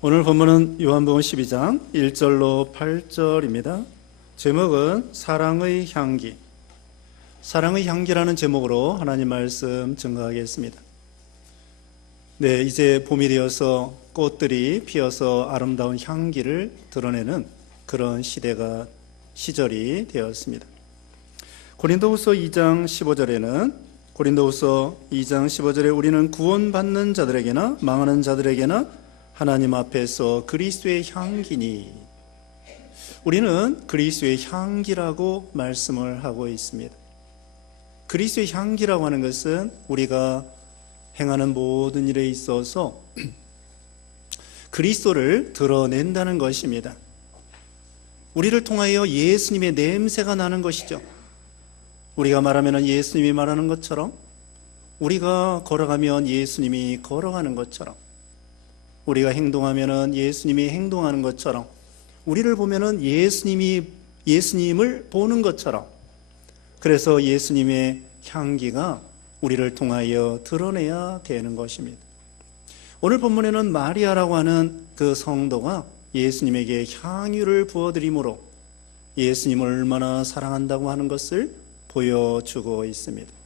오늘 본문은 요한복음 12장 1절로 8절입니다. 제목은 사랑의 향기. 사랑의 향기라는 제목으로 하나님 말씀 증거하겠습니다. 네, 이제 봄이 되어서 꽃들이 피어서 아름다운 향기를 드러내는 그런 시절이 되었습니다. 고린도후서 2장 15절에는 고린도후서 2장 15절에 우리는 구원받는 자들에게나 망하는 자들에게나 하나님 앞에서 그리스도의 향기니, 우리는 그리스도의 향기라고 말씀을 하고 있습니다. 그리스도의 향기라고 하는 것은 우리가 행하는 모든 일에 있어서 그리스도를 드러낸다는 것입니다. 우리를 통하여 예수님의 냄새가 나는 것이죠. 우리가 말하면 예수님이 말하는 것처럼, 우리가 걸어가면 예수님이 걸어가는 것처럼, 우리가 행동하면 예수님이 행동하는 것처럼, 우리를 보면 예수님을 보는 것처럼, 그래서 예수님의 향기가 우리를 통하여 드러내야 되는 것입니다. 오늘 본문에는 마리아라고 하는 그 성도가 예수님에게 향유를 부어드림으로 예수님을 얼마나 사랑한다고 하는 것을 보여주고 있습니다.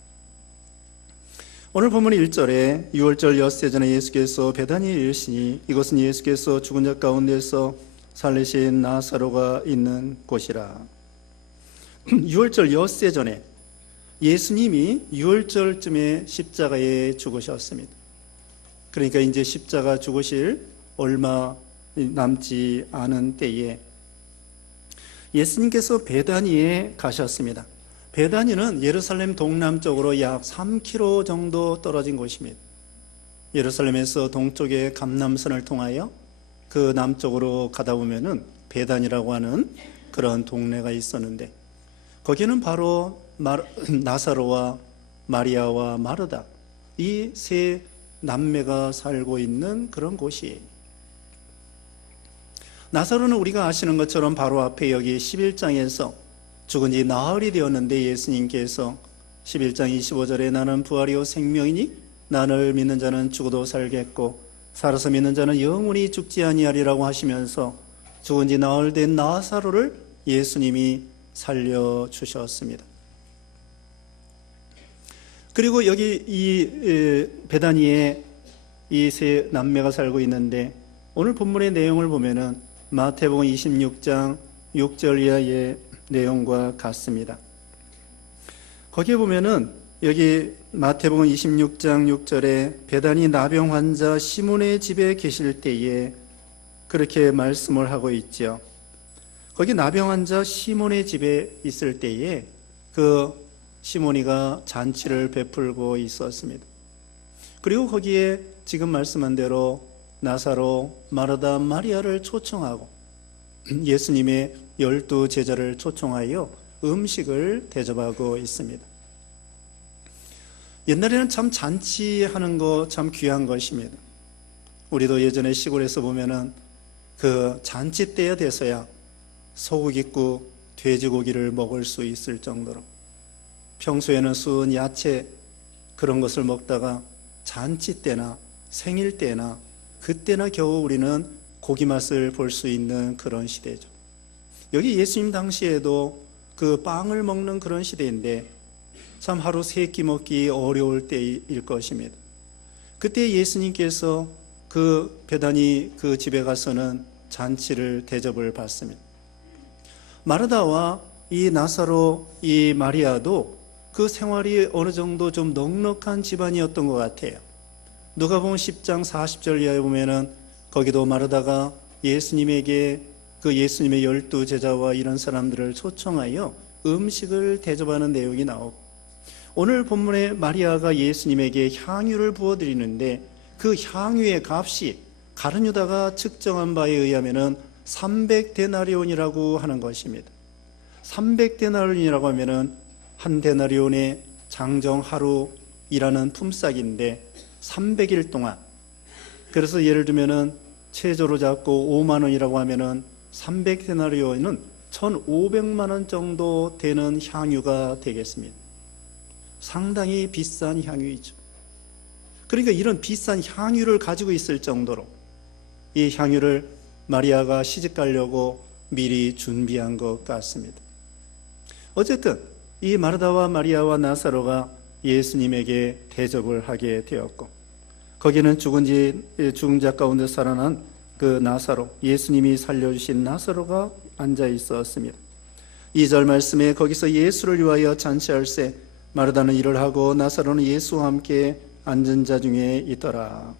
오늘 본문 1절에 6월절 엿새 전에 예수께서 베다니에 이르시니 이것은 예수께서 죽은 자 가운데서 살리신 나사로가 있는 곳이라. 6월절 엿새 전에 예수님이 6월절쯤에 십자가에 죽으셨습니다. 그러니까 이제 십자가 죽으실 얼마 남지 않은 때에 예수님께서 베다니에 가셨습니다. 베다니는 예루살렘 동남쪽으로 약 3km 정도 떨어진 곳입니다. 예루살렘에서 동쪽의 감람선을 통하여 그 남쪽으로 가다 보면은 베다니라고 하는 그런 동네가 있었는데, 거기는 바로 나사로와 마리아와 마르다, 이 세 남매가 살고 있는 그런 곳이에요. 나사로는 우리가 아시는 것처럼 바로 앞에 여기 11장에서 죽은 지 나흘이 되었는데 예수님께서 11장 25절에 나는 부활이요 생명이니 나를 믿는 자는 죽어도 살겠고 살아서 믿는 자는 영원히 죽지 아니하리라고 하시면서 죽은 지 나흘 된 나사로를 예수님이 살려주셨습니다. 그리고 여기 이 베다니에 이 세 남매가 살고 있는데, 오늘 본문의 내용을 보면은 마태복음 26장 6절 이하의 내용과 같습니다. 거기에 보면은 여기 마태복음 26장 6절에 베다니 나병 환자 시몬의 집에 계실 때에 그렇게 말씀을 하고 있죠. 거기 나병 환자 시몬의 집에 있을 때에 그 시몬이가 잔치를 베풀고 있었습니다. 그리고 거기에 지금 말씀한 대로 나사로, 마르다, 마리아를 초청하고 예수님의 12 제자를 초청하여 음식을 대접하고 있습니다. 옛날에는 참 잔치하는 거 참 귀한 것입니다. 우리도 예전에 시골에서 보면은 그 잔치 때가 돼서야 소고기국, 돼지고기를 먹을 수 있을 정도로, 평소에는 순 야채 그런 것을 먹다가 잔치 때나 생일 때나 그때나 겨우 우리는 고기 맛을 볼 수 있는 그런 시대죠. 여기 예수님 당시에도 그 빵을 먹는 그런 시대인데 참 하루 3끼 먹기 어려울 때일 것입니다. 그때 예수님께서 그 베다니 그 집에 가서는 잔치를 대접을 받습니다. 마르다와 이 나사로, 이 마리아도 그 생활이 어느 정도 좀 넉넉한 집안이었던 것 같아요. 누가복음 10장 40절 이하에 보면은 거기도 마르다가 예수님에게 그 예수님의 12 제자와 이런 사람들을 초청하여 음식을 대접하는 내용이 나오고, 오늘 본문에 마리아가 예수님에게 향유를 부어드리는데 그 향유의 값이 가룟유다가 측정한 바에 의하면은 300데나리온이라고 하는 것입니다. 300데나리온이라고 하면은 한 데나리온의 장정 하루 일하는 품삯인데 300일 동안, 그래서 예를 들면은 최저로 잡고 5만 원이라고 하면은 300데나리온은 1,500만 원 정도 되는 향유가 되겠습니다. 상당히 비싼 향유이죠. 그러니까 이런 비싼 향유를 가지고 있을 정도로 이 향유를 마리아가 시집 가려고 미리 준비한 것 같습니다. 어쨌든 이 마르다와 마리아와 나사로가 예수님에게 대접을 하게 되었고, 거기는 죽은 자 가운데 살아난 그 나사로, 예수님이 살려주신 나사로가 앉아 있었습니다. 2절 말씀에 거기서 예수를 위하여 잔치할세 마르다는 일을 하고 나사로는 예수와 함께 앉은 자 중에 있더라.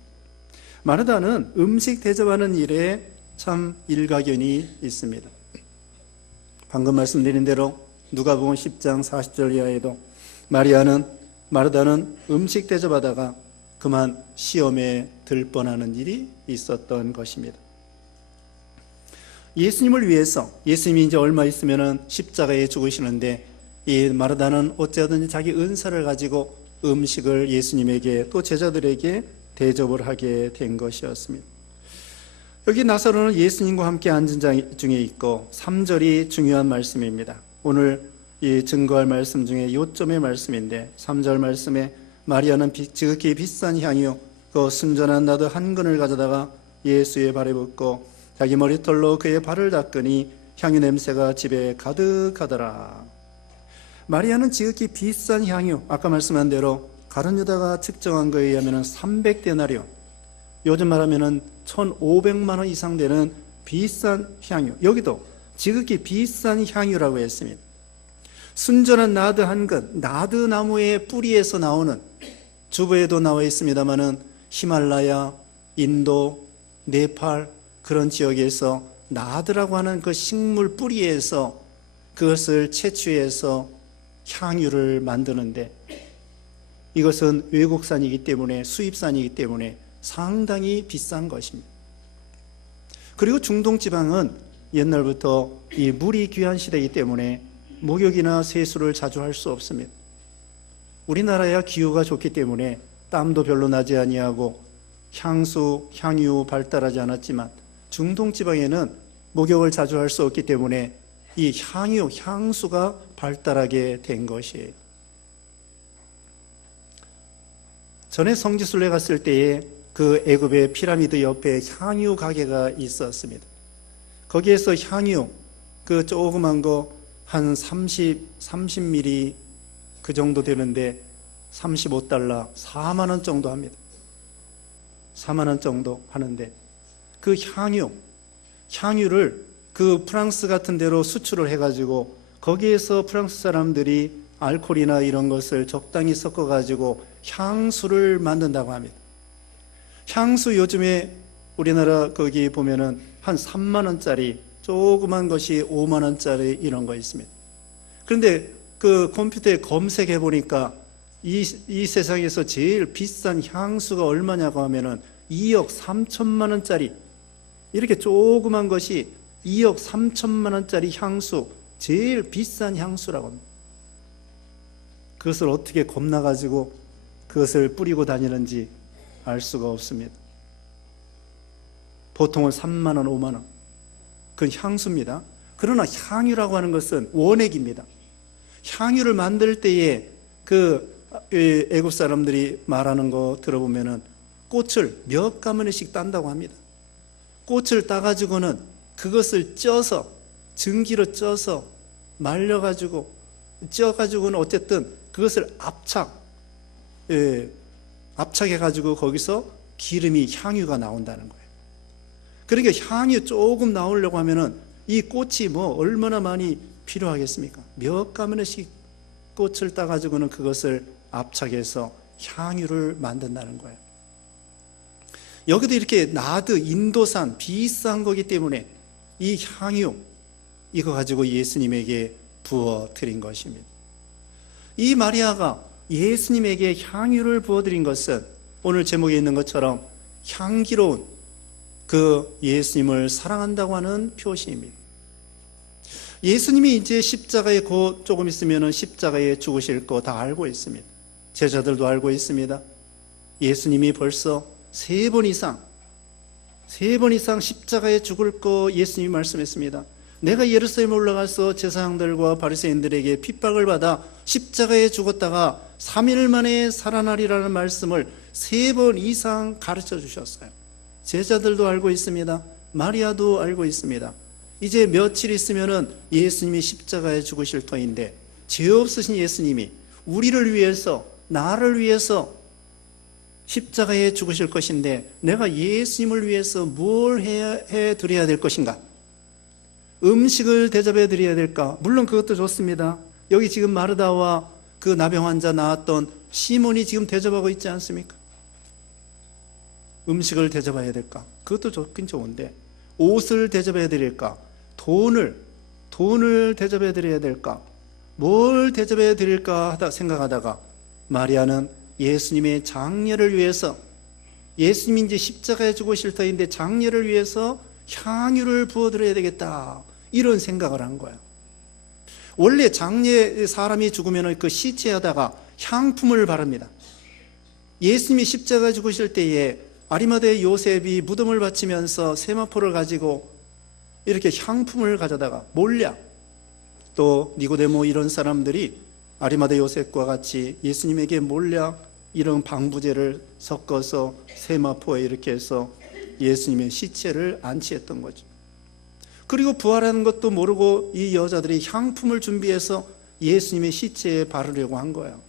마르다는 음식 대접하는 일에 참 일가견이 있습니다. 방금 말씀드린 대로 누가복음 10장 40절 이하에도 마르다는 음식 대접하다가 그만 시험에 들 뻔하는 일이 있었던 것입니다. 예수님을 위해서, 예수님이 이제 얼마 있으면 십자가에 죽으시는데, 이 마르다는 어찌하든지 자기 은사를 가지고 음식을 예수님에게 또 제자들에게 대접을 하게 된 것이었습니다. 여기 나사로는 예수님과 함께 앉은 자 중에 있고, 3절이 중요한 말씀입니다. 오늘 이 증거할 말씀 중에 요점의 말씀인데, 3절 말씀에 마리아는 지극히 비싼 향유 그 순전한 나드 한 근을 가져다가 예수의 발에 붓고 자기 머리털로 그의 발을 닦으니 향유 냄새가 집에 가득하더라. 마리아는 지극히 비싼 향유, 아까 말씀한 대로 가룟 유다가 측정한 거에 의하면 300데나리온, 요즘 말하면 1,500만 원 이상 되는 비싼 향유, 여기도 지극히 비싼 향유라고 했습니다. 순전한 나드 한 근, 나드 나무의 뿌리에서 나오는, 주부에도 나와 있습니다마는 히말라야, 인도, 네팔 그런 지역에서 나드라고 하는 그 식물 뿌리에서 그것을 채취해서 향유를 만드는데, 이것은 외국산이기 때문에, 수입산이기 때문에 상당히 비싼 것입니다. 그리고 중동 지방은 옛날부터 이 물이 귀한 시대이기 때문에 목욕이나 세수를 자주 할 수 없습니다. 우리나라야 기후가 좋기 때문에 땀도 별로 나지 아니하고 향수, 향유 발달하지 않았지만, 중동 지방에는 목욕을 자주 할 수 없기 때문에 이 향유, 향수가 발달하게 된 것이에요. 전에 성지순례 갔을 때에 그 애굽의 피라미드 옆에 향유 가게가 있었습니다. 거기에서 향유, 그 조그만 거 한 30ml 그 정도 되는데 $35, 4만 원 정도 합니다. 4만 원 정도 하는데, 그 향유를 그 프랑스 같은 데로 수출을 해가지고 거기에서 프랑스 사람들이 알코올이나 이런 것을 적당히 섞어가지고 향수를 만든다고 합니다. 향수 요즘에 우리나라 거기 보면은 한 3만 원짜리 조그만 것이 5만 원짜리 이런 거 있습니다. 그런데 그 컴퓨터에 검색해 보니까 이 세상에서 제일 비싼 향수가 얼마냐고 하면은 2억 3천만 원짜리, 이렇게 조그만 것이 2억 3천만 원짜리 향수, 제일 비싼 향수라고 합니다. 그것을 어떻게 겁나가지고 그것을 뿌리고 다니는지 알 수가 없습니다. 보통은 3만 원, 5만 원. 그건 향수입니다. 그러나 향유라고 하는 것은 원액입니다. 향유를 만들 때에 그 애굽 사람들이 말하는 거 들어보면은 꽃을 몇 가마니씩 딴다고 합니다. 꽃을 따가지고는 그것을 쪄서, 증기로 쪄서 말려가지고 쪄가지고는 어쨌든 그것을 압착해가지고 거기서 기름이, 향유가 나온다는 거예요. 그러니까 향이 조금 나오려고 하면은 이 꽃이 뭐 얼마나 많이 필요하겠습니까? 몇 가마니씩 꽃을 따가지고는 그것을 압착해서 향유를 만든다는 거예요. 여기도 이렇게 나드, 인도산 비싼 거기 때문에 이 향유, 이거 가지고 예수님에게 부어 드린 것입니다. 이 마리아가 예수님에게 향유를 부어 드린 것은 오늘 제목에 있는 것처럼 향기로운 그 예수님을 사랑한다고 하는 표시입니다. 예수님이 이제 십자가에 곧 조금 있으면 십자가에 죽으실 거 다 알고 있습니다. 제자들도 알고 있습니다. 예수님이 벌써 3번 이상 십자가에 죽을 거 예수님이 말씀했습니다. 내가 예루살렘에 올라가서 제사장들과 바리새인들에게 핍박을 받아 십자가에 죽었다가 3일 만에 살아나리라는 말씀을 3번 이상 가르쳐 주셨어요. 제자들도 알고 있습니다. 마리아도 알고 있습니다. 이제 며칠 있으면은 예수님이 십자가에 죽으실 터인데, 죄 없으신 예수님이 우리를 위해서, 나를 위해서 십자가에 죽으실 것인데, 내가 예수님을 위해서 뭘 해 드려야 될 것인가? 음식을 대접해 드려야 될까? 물론 그것도 좋습니다. 여기 지금 마르다와 그 나병 환자 나았던 시몬이 지금 대접하고 있지 않습니까? 음식을 대접해야 될까? 그것도 좋긴 좋은데, 옷을 대접해 드릴까? 돈을 대접해 드려야 될까? 뭘 대접해 드릴까 하다 생각하다가, 마리아는 예수님의 장례를 위해서, 예수님이 이제 십자가에 죽으실 터인데 장례를 위해서 향유를 부어드려야 되겠다, 이런 생각을 한 거예요. 원래 장례, 사람이 죽으면 그 시체에다가 향품을 바릅니다. 예수님이 십자가에 죽으실 때에 아리마대 요셉이 무덤을 바치면서 세마포를 가지고 이렇게 향품을 가져다가 몰래, 또 니고데모 이런 사람들이 아리마대 요셉과 같이 예수님에게 몰래 이런 방부제를 섞어서 세마포에 이렇게 해서 예수님의 시체를 안치했던 거죠. 그리고 부활하는 것도 모르고 이 여자들이 향품을 준비해서 예수님의 시체에 바르려고 한 거예요.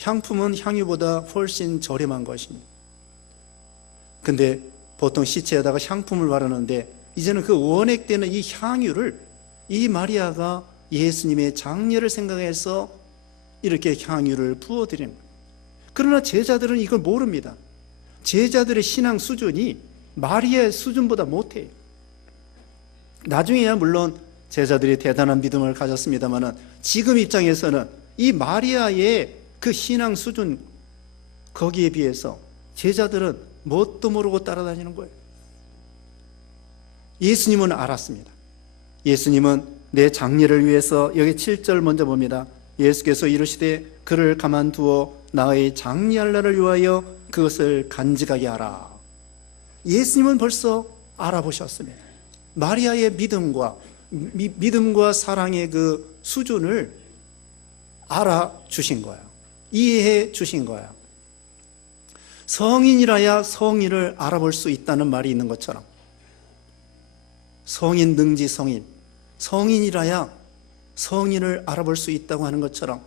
향품은 향유보다 훨씬 저렴한 것입니다. 근데 보통 시체에다가 향품을 바르는데, 이제는 그 원액되는 이 향유를 이 마리아가 예수님의 장례를 생각해서 이렇게 향유를 부어드리는 거예요. 그러나 제자들은 이걸 모릅니다. 제자들의 신앙 수준이 마리아의 수준보다 못해요. 나중에야 물론 제자들이 대단한 믿음을 가졌습니다만, 지금 입장에서는 이 마리아의 그 신앙 수준, 거기에 비해서 제자들은 뭣도 모르고 따라다니는 거예요. 예수님은 알았습니다. 예수님은 내 장례를 위해서, 여기 7절 먼저 봅니다. 예수께서 이르시되 그를 가만두어 나의 장례할 날을 위하여 그것을 간직하게 하라. 예수님은 벌써 알아보셨습니다. 마리아의 믿음과 사랑의 그 수준을 알아주신 거예요. 이해해 주신 거예요. 성인이라야 성인을 알아볼 수 있다는 말이 있는 것처럼, 성인 능지 성인, 성인이라야 성인을 알아볼 수 있다고 하는 것처럼,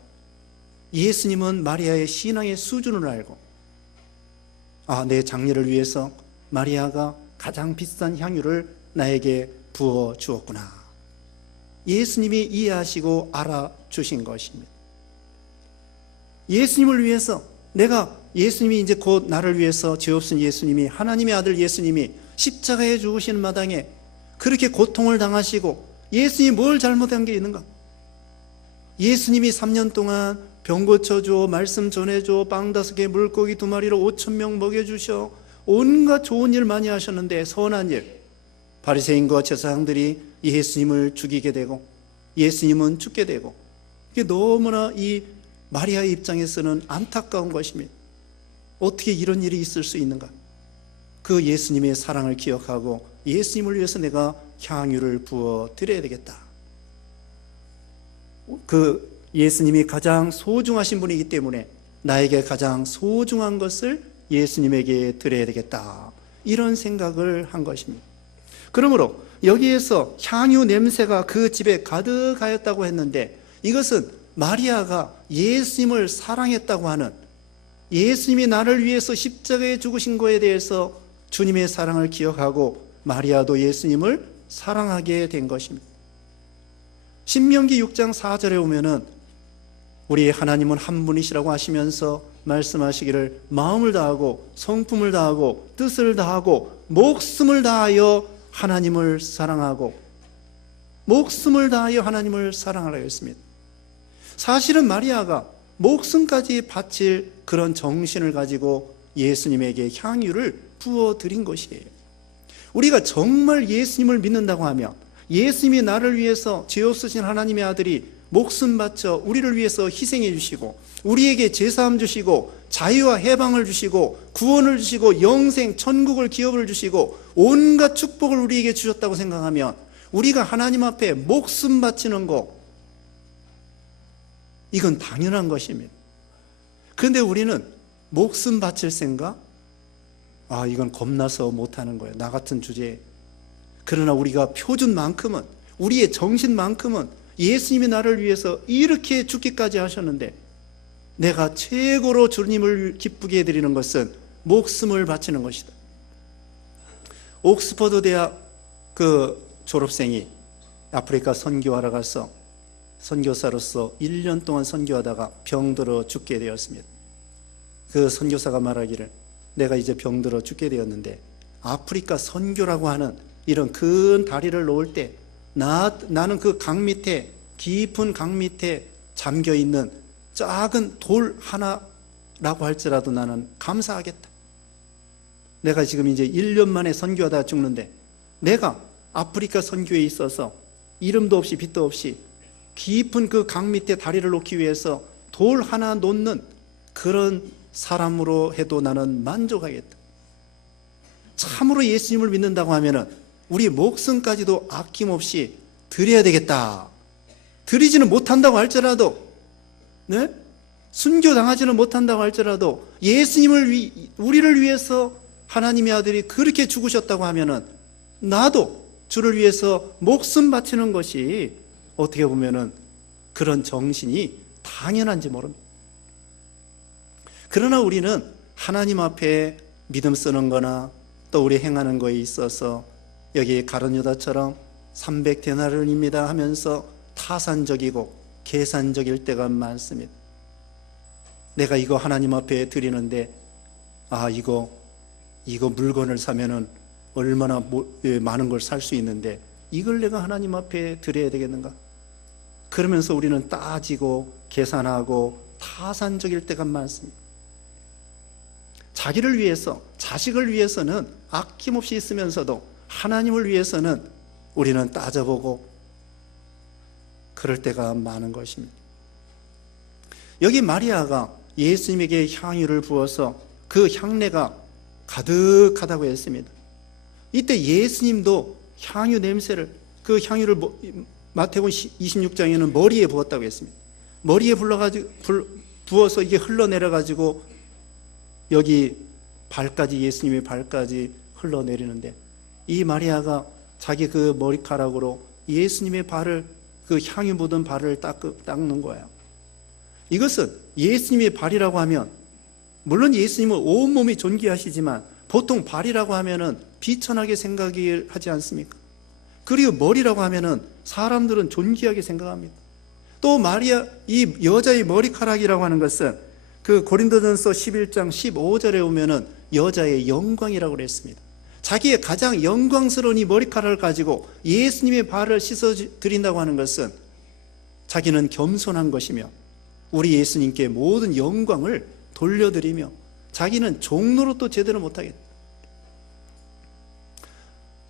예수님은 마리아의 신앙의 수준을 알고, 내 장례를 위해서 마리아가 가장 비싼 향유를 나에게 부어 주었구나. 예수님이 이해하시고 알아주신 것입니다. 예수님을 위해서, 내가 예수님이 이제 곧 나를 위해서, 죄 없은 예수님이, 하나님의 아들 예수님이 십자가에 죽으시는 마당에 그렇게 고통을 당하시고, 예수님이 뭘 잘못한 게 있는가? 예수님이 3년 동안 병 고쳐줘, 말씀 전해줘, 빵 5개, 물고기 2마리로 5,000명 먹여주셔, 온갖 좋은 일 많이 하셨는데, 선한 일, 바리새인과 제사장들이 예수님을 죽이게 되고 예수님은 죽게 되고, 이게 너무나 이 마리아의 입장에서는 안타까운 것입니다. 어떻게 이런 일이 있을 수 있는가? 그 예수님의 사랑을 기억하고 예수님을 위해서 내가 향유를 부어 드려야 되겠다. 그 예수님이 가장 소중하신 분이기 때문에 나에게 가장 소중한 것을 예수님에게 드려야 되겠다, 이런 생각을 한 것입니다. 그러므로 여기에서 향유 냄새가 그 집에 가득하였다고 했는데, 이것은 마리아가 예수님을 사랑했다고 하는, 예수님이 나를 위해서 십자가에 죽으신 것에 대해서 주님의 사랑을 기억하고 마리아도 예수님을 사랑하게 된 것입니다. 신명기 6장 4절에 보면은 우리 하나님은 한 분이시라고 하시면서 말씀하시기를, 마음을 다하고 성품을 다하고 뜻을 다하고 목숨을 다하여 하나님을 사랑하고, 목숨을 다하여 하나님을 사랑하라 했습니다. 사실은 마리아가 목숨까지 바칠 그런 정신을 가지고 예수님에게 향유를 부어드린 것이에요. 우리가 정말 예수님을 믿는다고 하면, 예수님이 나를 위해서, 죄 없으신 하나님의 아들이 목숨 바쳐 우리를 위해서 희생해 주시고, 우리에게 제사함 주시고, 자유와 해방을 주시고, 구원을 주시고, 영생, 천국을, 기업을 주시고, 온갖 축복을 우리에게 주셨다고 생각하면, 우리가 하나님 앞에 목숨 바치는 거, 이건 당연한 것입니다. 그런데 우리는 목숨 바칠 생각? 이건 겁나서 못하는 거예요. 나 같은 주제에. 그러나 우리가 표준만큼은, 우리의 정신만큼은 예수님이 나를 위해서 이렇게 죽기까지 하셨는데, 내가 최고로 주님을 기쁘게 해드리는 것은 목숨을 바치는 것이다. 옥스퍼드 대학 그 졸업생이 아프리카 선교하러 가서 선교사로서 1년 동안 선교하다가 병들어 죽게 되었습니다. 그 선교사가 말하기를, 내가 이제 병들어 죽게 되었는데 아프리카 선교라고 하는 이런 큰 다리를 놓을 때 나는 그 강 밑에, 깊은 강 밑에 잠겨있는 작은 돌 하나라고 할지라도 나는 감사하겠다. 내가 지금 이제 1년 만에 선교하다 죽는데 내가 아프리카 선교에 있어서 이름도 없이 빛도 없이 깊은 그 강 밑에 다리를 놓기 위해서 돌 하나 놓는 그런 사람으로 해도 나는 만족하겠다. 참으로 예수님을 믿는다고 하면은 우리 목숨까지도 아낌없이 드려야 되겠다. 드리지는 못한다고 할지라도, 네? 순교당하지는 못한다고 할지라도 우리를 위해서 하나님의 아들이 그렇게 죽으셨다고 하면은 나도 주를 위해서 목숨 바치는 것이 어떻게 보면은 그런 정신이 당연한지 모릅니다. 그러나 우리는 하나님 앞에 믿음 쓰는 거나 또 우리 행하는 거에 있어서 여기 가룟 유다처럼 300데나리온입니다 하면서 타산적이고 계산적일 때가 많습니다. 내가 이거 하나님 앞에 드리는데 이거 물건을 사면은 얼마나 많은 걸 살 수 있는데 이걸 내가 하나님 앞에 드려야 되겠는가? 그러면서 우리는 따지고 계산하고 타산적일 때가 많습니다. 자기를 위해서, 자식을 위해서는 아낌없이 있으면서도 하나님을 위해서는 우리는 따져보고 그럴 때가 많은 것입니다. 여기 마리아가 예수님에게 향유를 부어서 그 향내가 가득하다고 했습니다. 이때 예수님도 향유 냄새를, 그 향유를 마태복음 26장에는 머리에 부었다고 했습니다. 머리에 부어서 이게 흘러내려가지고 여기 발까지, 예수님의 발까지 흘러내리는데 이 마리아가 자기 그 머리카락으로 예수님의 발을, 그 향유 묻은 발을 닦는 거예요. 이것은 예수님의 발이라고 하면, 물론 예수님은 온몸이 존귀하시지만 보통 발이라고 하면은 비천하게 생각하지 않습니까? 그리고 머리라고 하면은 사람들은 존귀하게 생각합니다. 또 마리아, 이 여자의 머리카락이라고 하는 것은 그 고린도전서 11장 15절에 보면은 여자의 영광이라고 그랬습니다. 자기의 가장 영광스러운 이 머리카락을 가지고 예수님의 발을 씻어 드린다고 하는 것은 자기는 겸손한 것이며 우리 예수님께 모든 영광을 돌려드리며 자기는 종로로도 제대로 못하겠다.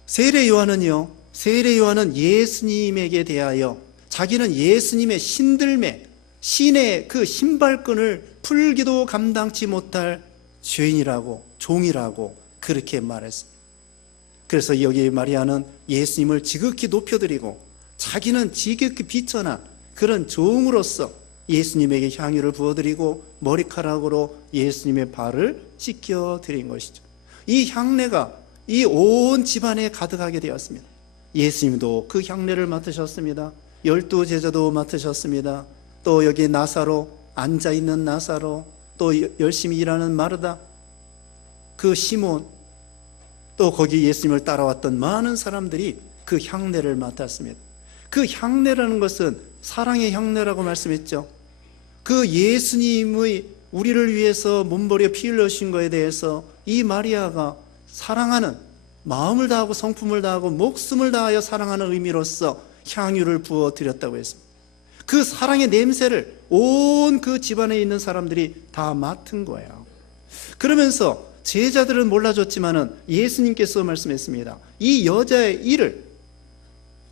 세례 요한은 예수님에게 대하여 자기는 예수님의 신들매, 신의 그 신발끈을 풀기도 감당치 못할 죄인이라고, 종이라고 그렇게 말했습니다. 그래서 여기 마리아는 예수님을 지극히 높여드리고 자기는 지극히 비천한 그런 종으로서 예수님에게 향유를 부어드리고 머리카락으로 예수님의 발을 씻겨드린 것이죠. 이 향내가 이 온 집안에 가득하게 되었습니다. 예수님도 그 향내를 맡으셨습니다. 12 제자도 맡으셨습니다. 또 여기 나사로, 앉아있는 나사로, 또 열심히 일하는 마르다, 그 시몬, 또 거기 예수님을 따라왔던 많은 사람들이 그 향내를 맡았습니다. 그 향내라는 것은 사랑의 향내라고 말씀했죠. 그 예수님의 우리를 위해서 몸버려 피 흘려주신 것에 대해서 이 마리아가 사랑하는, 마음을 다하고 성품을 다하고 목숨을 다하여 사랑하는 의미로서 향유를 부어 드렸다고 했습니다. 그 사랑의 냄새를 온 그 집안에 있는 사람들이 다 맡은 거예요. 그러면서 제자들은 몰라줬지만은 예수님께서 말씀했습니다. 이 여자의 일을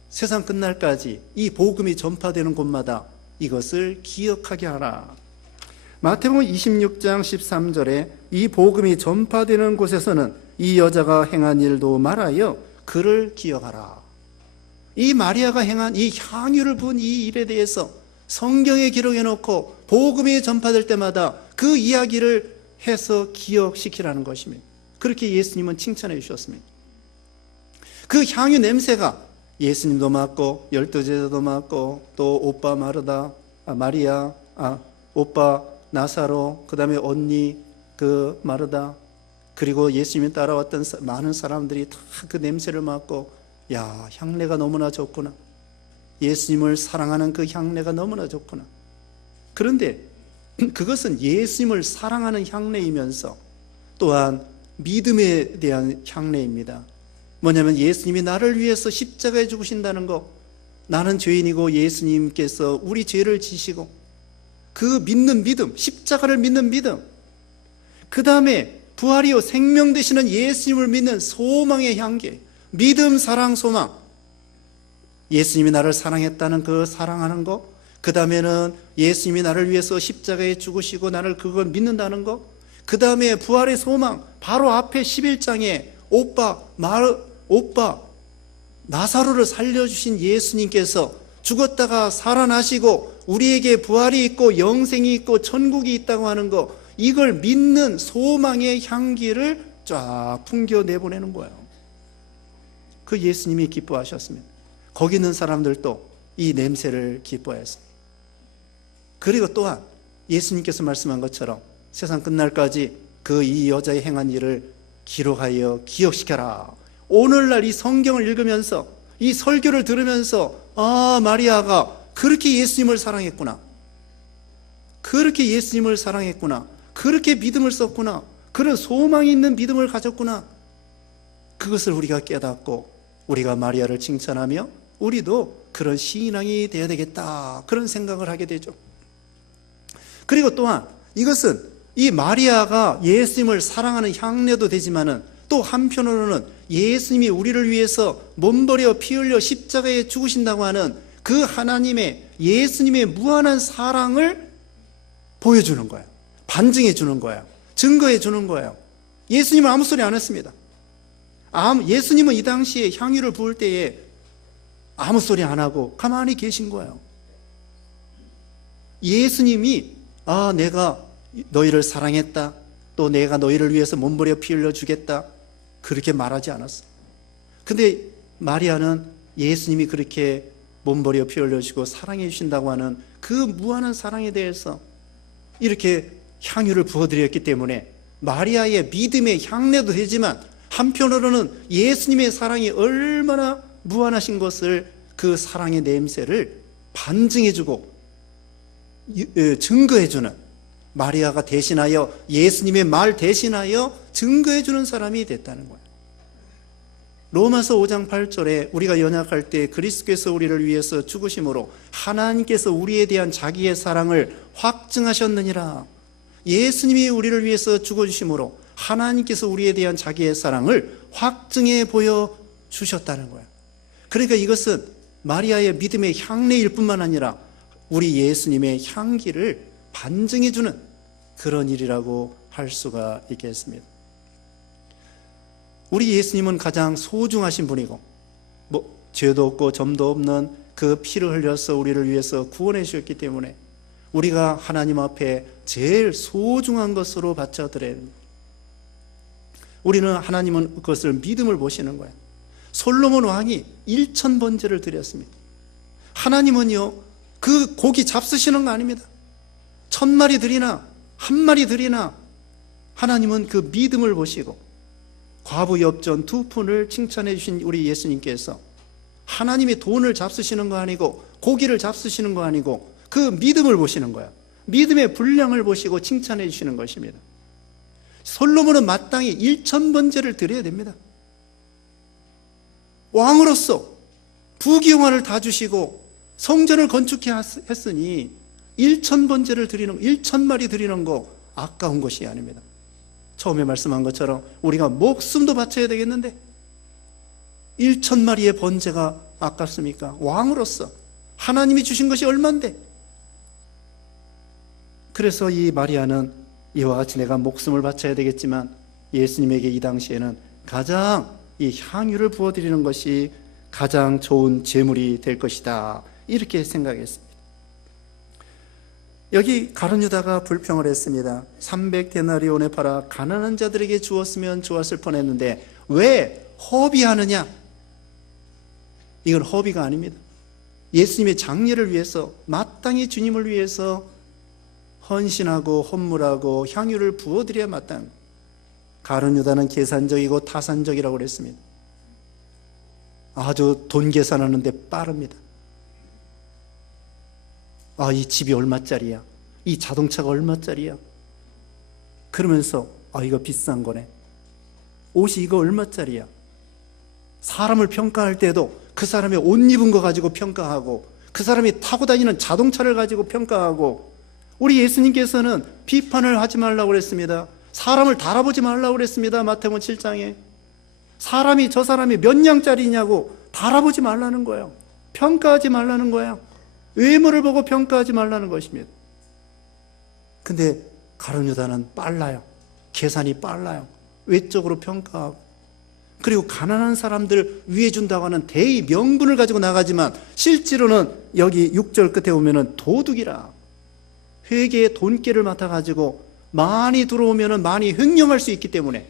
세상 끝날까지 이 복음이 전파되는 곳마다 이것을 기억하게 하라. 마태복음 26장 13절에 이 복음이 전파되는 곳에서는 이 여자가 행한 일도 말하여 그를 기억하라. 이 마리아가 행한 이 향유를 부은 이 일에 대해서 성경에 기록해 놓고 복음이 전파될 때마다 그 이야기를 해서 기억시키라는 것입니다. 그렇게 예수님은 칭찬해 주셨습니다. 그 향유 냄새가 예수님도 맡고 12제자도 맡고 또 오빠 마리아, 오빠 나사로, 그 다음에 언니 그 마르다, 그리고 예수님이 따라왔던 많은 사람들이 다 그 냄새를 맡고, 야, 향내가 너무나 좋구나. 예수님을 사랑하는 그 향내가 너무나 좋구나. 그런데 그것은 예수님을 사랑하는 향내이면서 또한 믿음에 대한 향내입니다. 뭐냐면 예수님이 나를 위해서 십자가에 죽으신다는 것, 나는 죄인이고 예수님께서 우리 죄를 지시고 그 믿는 믿음, 십자가를 믿는 믿음, 그 다음에 부활이요 생명 되시는 예수님을 믿는 소망의 향기, 믿음, 사랑, 소망, 예수님이 나를 사랑했다는 그 사랑하는 것, 그 다음에는 예수님이 나를 위해서 십자가에 죽으시고 나를 그걸 믿는다는 것, 그 다음에 부활의 소망, 바로 앞에 11장에 오빠 나사로를 살려주신 예수님께서 죽었다가 살아나시고 우리에게 부활이 있고 영생이 있고 천국이 있다고 하는 것, 이걸 믿는 소망의 향기를 쫙 풍겨 내보내는 거예요. 그 예수님이 기뻐하셨습니다. 거기 있는 사람들도 이 냄새를 기뻐했습니다. 그리고 또한 예수님께서 말씀한 것처럼 세상 끝날까지 그 이 여자의 행한 일을 기록하여 기억시켜라. 오늘날 이 성경을 읽으면서 이 설교를 들으면서 마리아가 그렇게 예수님을 사랑했구나, 그렇게 예수님을 사랑했구나, 그렇게 믿음을 썼구나, 그런 소망이 있는 믿음을 가졌구나, 그것을 우리가 깨닫고 우리가 마리아를 칭찬하며 우리도 그런 신앙이 되어야 되겠다, 그런 생각을 하게 되죠. 그리고 또한 이것은 이 마리아가 예수님을 사랑하는 향내도 되지만은 또 한편으로는 예수님이 우리를 위해서 몸버려 피 흘려 십자가에 죽으신다고 하는 그 하나님의, 예수님의 무한한 사랑을 보여주는 거예요. 반증해 주는 거예요. 증거해 주는 거예요. 예수님은 아무 소리 안 했습니다. 예수님은 이 당시에 향유를 부을 때에 아무 소리 안 하고 가만히 계신 거예요. 예수님이 내가 너희를 사랑했다, 또 내가 너희를 위해서 몸부려 피 흘려 주겠다, 그렇게 말하지 않았어. 근데 마리아는 예수님이 그렇게 몸부려 피 흘려 주고 사랑해 주신다고 하는 그 무한한 사랑에 대해서 이렇게 향유를 부어드렸기 때문에 마리아의 믿음의 향내도 되지만 한편으로는 예수님의 사랑이 얼마나 무한하신 것을, 그 사랑의 냄새를 반증해주고 증거해주는, 마리아가 대신하여 예수님의 말 대신하여 증거해주는 사람이 됐다는 거예요. 로마서 5장 8절에 우리가 연약할 때 그리스도께서 우리를 위해서 죽으심으로 하나님께서 우리에 대한 자기의 사랑을 확증하셨느니라. 예수님이 우리를 위해서 죽어주심으로 하나님께서 우리에 대한 자기의 사랑을 확증해 보여주셨다는 거예요. 그러니까 이것은 마리아의 믿음의 향내일 뿐만 아니라 우리 예수님의 향기를 반증해주는 그런 일이라고 할 수가 있겠습니다. 우리 예수님은 가장 소중하신 분이고, 죄도 없고 점도 없는 그 피를 흘려서 우리를 위해서 구원해 주셨기 때문에 우리가 하나님 앞에 제일 소중한 것으로 바쳐드려야 됩니다. 우리는 하나님은 그것을 믿음을 보시는 거예요. 솔로몬 왕이 1000번제를 드렸습니다. 하나님은요, 그 고기 잡수시는 거 아닙니다. 1000마리 드리나 1마리 드리나 하나님은 그 믿음을 보시고, 과부 엽전 2푼을 칭찬해 주신 우리 예수님께서 하나님의 돈을 잡수시는 거 아니고 고기를 잡수시는 거 아니고 그 믿음을 보시는 거야. 믿음의 분량을 보시고 칭찬해 주시는 것입니다. 솔로몬은 마땅히 1000번제를 드려야 됩니다. 왕으로서 부귀영화를 다 주시고 성전을 건축해 했으니 1000번제를 드리는, 1000마리 드리는 거 아까운 것이 아닙니다. 처음에 말씀한 것처럼 우리가 목숨도 바쳐야 되겠는데 1000마리의 번제가 아깝습니까? 왕으로서 하나님이 주신 것이 얼만데. 그래서 이 마리아는 이와 같이 내가 목숨을 바쳐야 되겠지만 예수님에게 이 당시에는 가장 이 향유를 부어드리는 것이 가장 좋은 제물이 될 것이다, 이렇게 생각했습니다. 여기 가룟 유다가 불평을 했습니다. 300데나리온에 팔아 가난한 자들에게 주었으면 좋았을 뻔했는데 왜 허비하느냐? 이건 허비가 아닙니다. 예수님의 장례를 위해서, 마땅히 주님을 위해서 헌신하고 헌물하고 향유를 부어드려야 마땅. 가룟 유다는 계산적이고 타산적이라고 그랬습니다. 아주 돈 계산하는데 빠릅니다. 이 집이 얼마짜리야? 이 자동차가 얼마짜리야? 그러면서 이거 비싼 거네. 옷이 이거 얼마짜리야? 사람을 평가할 때도 그 사람의 옷 입은 거 가지고 평가하고, 그 사람이 타고 다니는 자동차를 가지고 평가하고, 우리 예수님께서는 비판을 하지 말라고 그랬습니다. 사람을 달아보지 말라고 그랬습니다. 마태복음 7장에 사람이 저 사람이 몇 냥짜리냐고 달아보지 말라는 거예요. 평가하지 말라는 거예요. 외모를 보고 평가하지 말라는 것입니다. 근데 가룟 유다는 빨라요. 계산이 빨라요. 외적으로 평가하고, 그리고 가난한 사람들 위해 준다고 하는 대의 명분을 가지고 나가지만 실제로는 여기 6절 끝에 보면은 도둑이라, 회계의 돈깨를 맡아가지고 많이 들어오면은 많이 횡령할 수 있기 때문에,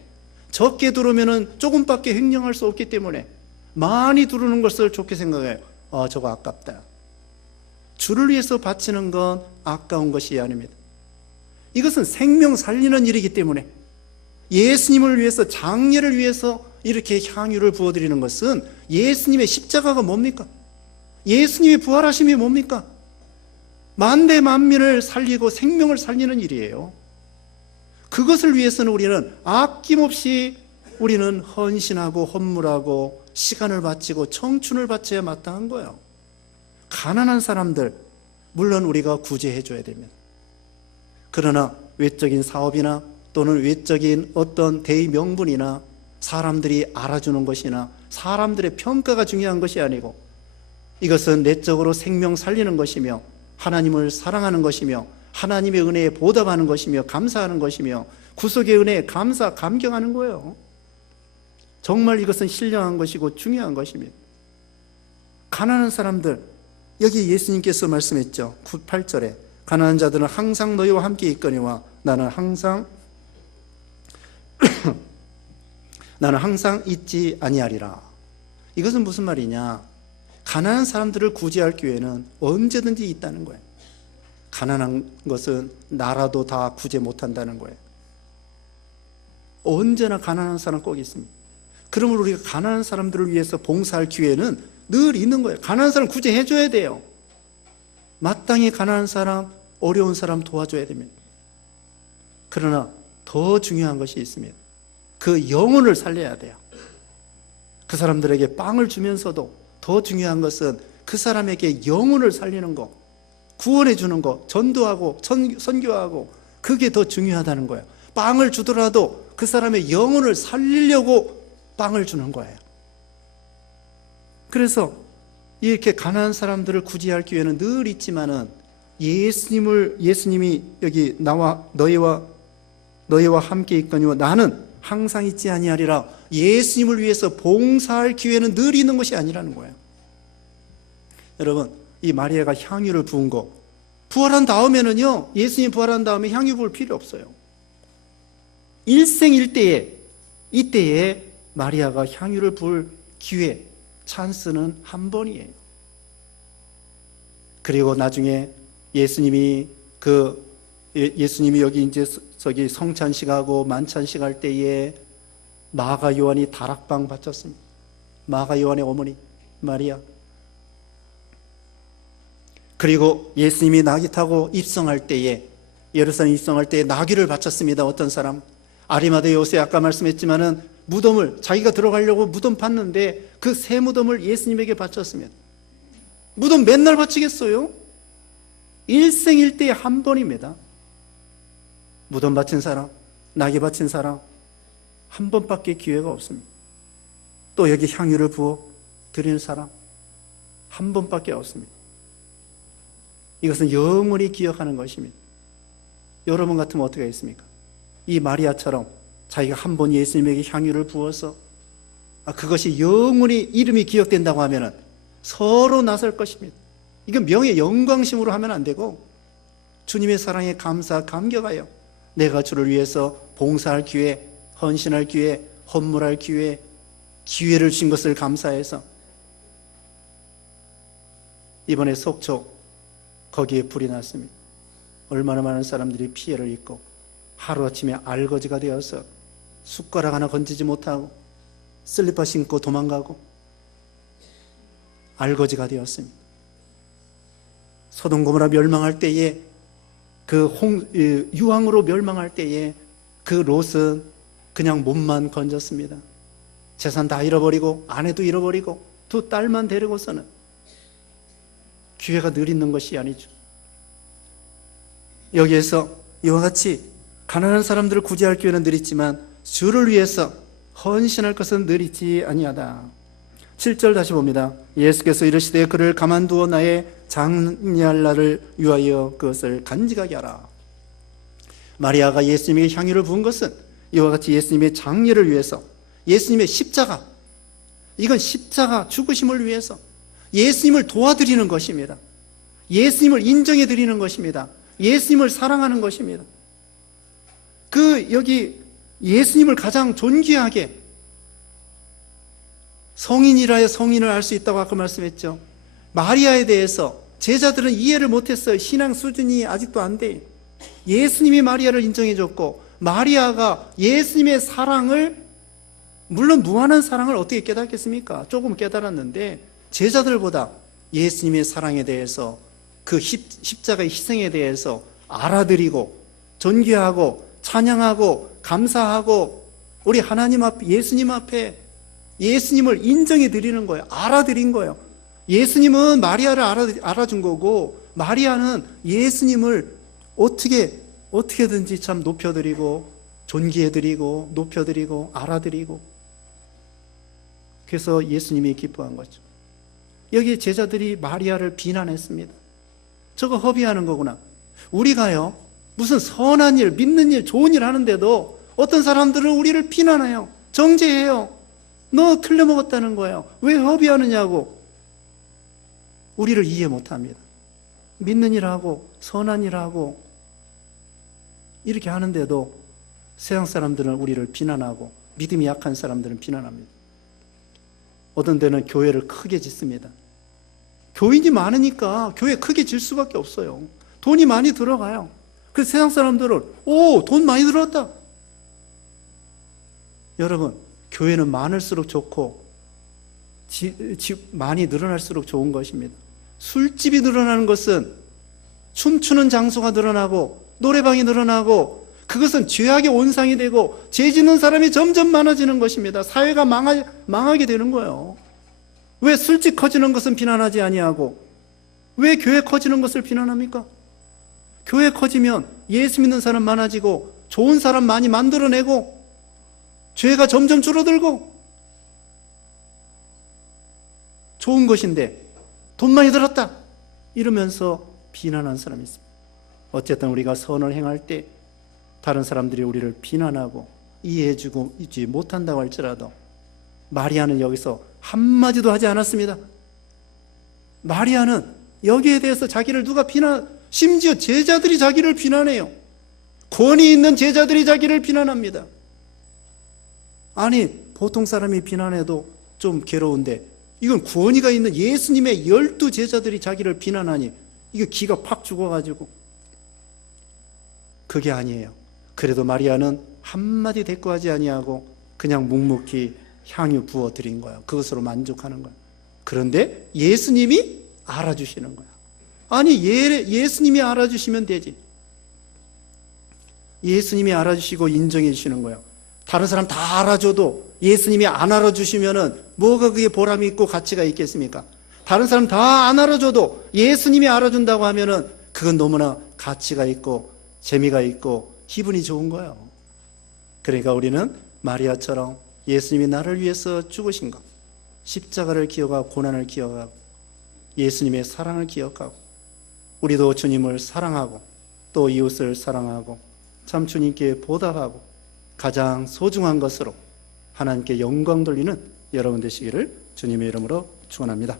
적게 들어오면은 조금밖에 횡령할 수 없기 때문에 많이 들어오는 것을 좋게 생각해요. 저거 아깝다. 주를 위해서 바치는 건 아까운 것이 아닙니다. 이것은 생명 살리는 일이기 때문에, 예수님을 위해서, 장례를 위해서 이렇게 향유를 부어드리는 것은 예수님의 십자가가 뭡니까? 예수님의 부활하심이 뭡니까? 만대 만민을 살리고 생명을 살리는 일이에요. 그것을 위해서는 우리는 아낌없이 우리는 헌신하고 헌물하고 시간을 바치고 청춘을 바쳐야 마땅한 거예요. 가난한 사람들, 물론 우리가 구제해 줘야 됩니다. 그러나 외적인 사업이나 또는 외적인 어떤 대의 명분이나 사람들이 알아주는 것이나 사람들의 평가가 중요한 것이 아니고, 이것은 내적으로 생명 살리는 것이며 하나님을 사랑하는 것이며 하나님의 은혜에 보답하는 것이며 감사하는 것이며 구속의 은혜에 감격하는 거예요. 정말 이것은 신령한 것이고 중요한 것입니다. 가난한 사람들, 여기 예수님께서 말씀했죠. 8절에 가난한 자들은 항상 너희와 함께 있거니와 나는 항상 잊지 아니하리라. 이것은 무슨 말이냐? 가난한 사람들을 구제할 기회는 언제든지 있다는 거예요. 가난한 것은 나라도 다 구제 못한다는 거예요. 언제나 가난한 사람 꼭 있습니다. 그러므로 우리가 가난한 사람들을 위해서 봉사할 기회는 늘 있는 거예요. 가난한 사람 구제해 줘야 돼요. 마땅히 가난한 사람, 어려운 사람 도와줘야 됩니다. 그러나 더 중요한 것이 있습니다. 그 영혼을 살려야 돼요. 그 사람들에게 빵을 주면서도 더 중요한 것은 그 사람에게 영혼을 살리는 것, 구원해 주는 것, 전도하고 선교하고, 그게 더 중요하다는 거예요. 빵을 주더라도 그 사람의 영혼을 살리려고 빵을 주는 거예요. 그래서 이렇게 가난한 사람들을 구제할 기회는 늘 있지만은 예수님이 여기 너희와 함께 있거니와 나는 항상 있지 아니하리라, 예수님을 위해서 봉사할 기회는 늘 있는 것이 아니라는 거예요. 여러분, 이 마리아가 향유를 부은 거, 부활한 다음에는요, 예수님 부활한 다음에 향유 부을 필요 없어요. 일생일대에, 이때에 마리아가 향유를 부을 기회, 찬스는 한 번이에요. 그리고 나중에 예수님이 여기 이제 저기 성찬식 하고 만찬식 할 때에 마가 요한이 다락방 바쳤습니다. 마가 요한의 어머니 마리아. 그리고 예수님이 나귀 타고 입성할 때에, 예루살렘 입성할 때에 나귀를 바쳤습니다. 어떤 사람, 아리마대 요새 아까 말씀했지만은 무덤을 자기가 들어가려고 무덤 팠는데 그 새 무덤을 예수님에게 바쳤습니다. 무덤 맨날 바치겠어요? 일생일대에 한 번입니다. 무덤 바친 사람, 나귀 바친 사람 한 번밖에 기회가 없습니다. 또 여기 향유를 부어 드리는 사람 한 번밖에 없습니다. 이것은 영원히 기억하는 것입니다. 여러분 같으면 어떻게 하겠습니까? 이 마리아처럼 자기가 한 번 예수님에게 향유를 부어서 그것이 영원히 이름이 기억된다고 하면은 서로 나설 것입니다. 이건 명예 영광심으로 하면 안 되고 주님의 사랑에 감사, 감격하여 내가 주를 위해서 봉사할 기회, 헌신할 기회, 헌물할 기회, 기회를 주신 것을 감사해서 이번에 속초 거기에 불이 났습니다. 얼마나 많은 사람들이 피해를 입고 하루아침에 알거지가 되어서 숟가락 하나 건지지 못하고 슬리퍼 신고 도망가고 알거지가 되었습니다. 소돔 고모라 멸망할 때에 유황으로 멸망할 때에 그 롯은 그냥 몸만 건졌습니다. 재산 다 잃어버리고 아내도 잃어버리고 두 딸만 데리고서는 기회가 늘 있는 것이 아니죠. 여기에서 이와 같이 가난한 사람들을 구제할 기회는 늘 있지만 주를 위해서 헌신할 것은 늘 있지 아니하다. 7절 다시 봅니다. 예수께서 이르시되 그를 가만두어 나의 장례할 날을 위하여 그것을 간직하게 하라. 마리아가 예수님에게 향유를 부은 것은 이와 같이 예수님의 장례를 위해서, 예수님의 십자가, 이건 십자가 죽으심을 위해서 예수님을 도와드리는 것입니다. 예수님을 인정해 드리는 것입니다. 예수님을 사랑하는 것입니다. 여기 예수님을 가장 존귀하게 성인이라야 성인을 알 수 있다고 아까 말씀했죠. 마리아에 대해서 제자들은 이해를 못했어요. 신앙 수준이 아직도 안 돼. 예수님이 마리아를 인정해 줬고 마리아가 예수님의 사랑을, 물론 무한한 사랑을 어떻게 깨닫겠습니까? 조금 깨달았는데 제자들보다 예수님의 사랑에 대해서, 그 십자가의 희생에 대해서 알아들이고 존귀하고 찬양하고 감사하고 우리 하나님 앞, 예수님 앞에 예수님을 인정해 드리는 거예요. 알아들인 거예요. 예수님은 마리아를 알아준 거고 마리아는 예수님을 어떻게든지 참 높여드리고 존귀해드리고 높여드리고 알아드리고, 그래서 예수님이 기뻐한 거죠. 여기 제자들이 마리아를 비난했습니다. 저거 허비하는 거구나. 우리가요 무슨 선한 일, 믿는 일, 좋은 일 하는데도 어떤 사람들은 우리를 비난해요. 정죄해요. 너 틀려먹었다는 거예요. 왜 허비하느냐고. 우리를 이해 못합니다. 믿는 일하고 선한 일하고 이렇게 하는데도 세상 사람들은 우리를 비난하고 믿음이 약한 사람들은 비난합니다. 어떤 데는 교회를 크게 짓습니다. 교인이 많으니까 교회 크게 질 수밖에 없어요. 돈이 많이 들어가요. 그래서 세상 사람들은 돈 많이 들어왔다. 여러분, 교회는 많을수록 좋고 많이 늘어날수록 좋은 것입니다. 술집이 늘어나는 것은 춤추는 장소가 늘어나고 노래방이 늘어나고 그것은 죄악의 온상이 되고 죄 짓는 사람이 점점 많아지는 것입니다. 사회가 망하게 되는 거예요. 왜 술집 커지는 것은 비난하지 아니하고 왜 교회 커지는 것을 비난합니까? 교회 커지면 예수 믿는 사람 많아지고 좋은 사람 많이 만들어내고 죄가 점점 줄어들고 좋은 것인데 돈 많이 들었다 이러면서 비난한 사람이 있습니다. 어쨌든 우리가 선을 행할 때 다른 사람들이 우리를 비난하고 이해해주고 있지 못한다고 할지라도 마리아는 여기서 한마디도 하지 않았습니다. 마리아는 여기에 대해서 자기를 누가 심지어 제자들이 자기를 비난해요. 권위 있는 제자들이 자기를 비난합니다. 아니, 보통 사람이 비난해도 좀 괴로운데 이건 권위가 있는 예수님의 12 제자들이 자기를 비난하니 이거 기가 팍 죽어가지고. 그게 아니에요. 그래도 마리아는 한마디 대꾸하지 아니하고 그냥 묵묵히 향유 부어드린 거예요. 그것으로 만족하는 거예요. 그런데 예수님이 알아주시는 거예요. 아니, 예수님이 알아주시면 되지. 예수님이 알아주시고 인정해 주시는 거예요. 다른 사람 다 알아줘도 예수님이 안 알아주시면은 뭐가 그게 보람이 있고 가치가 있겠습니까? 다른 사람 다 안 알아줘도 예수님이 알아준다고 하면은 그건 너무나 가치가 있고 재미가 있고 기분이 좋은 거예요. 그러니까 우리는 마리아처럼 예수님이 나를 위해서 죽으신 것, 십자가를 기억하고 고난을 기억하고 예수님의 사랑을 기억하고 우리도 주님을 사랑하고 또 이웃을 사랑하고 참 주님께 보답하고 가장 소중한 것으로 하나님께 영광 돌리는 여러분 되시기를 주님의 이름으로 축원합니다.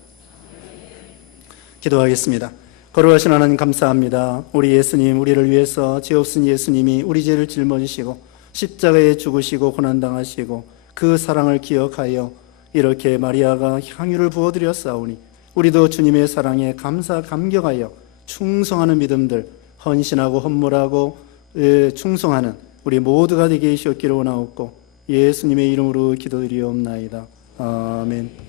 기도하겠습니다. 거룩하신 하나님 감사합니다. 우리 예수님, 우리를 위해서 죄 없은 예수님이 우리 죄를 짊어지시고 십자가에 죽으시고 고난당하시고 그 사랑을 기억하여 이렇게 마리아가 향유를 부어드렸사오니 우리도 주님의 사랑에 감격하여 충성하는 믿음들, 헌신하고 헌물하고 충성하는 우리 모두가 되게 하시옵기를 원하옵고 예수님의 이름으로 기도드리옵나이다. 아멘.